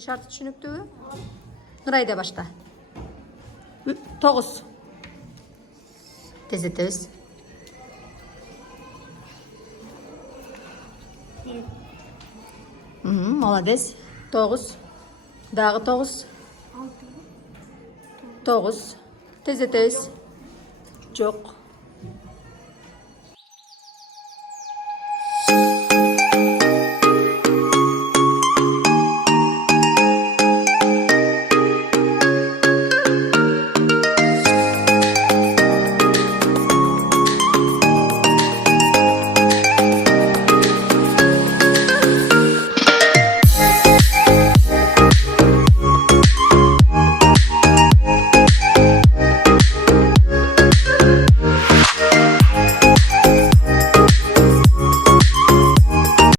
Нешінші шарты түшініктігі? Нұрайда башта. 9. Тездетеміз. Молодец. 9. Дағы 9. 9. Тездетеміз. Жоқ.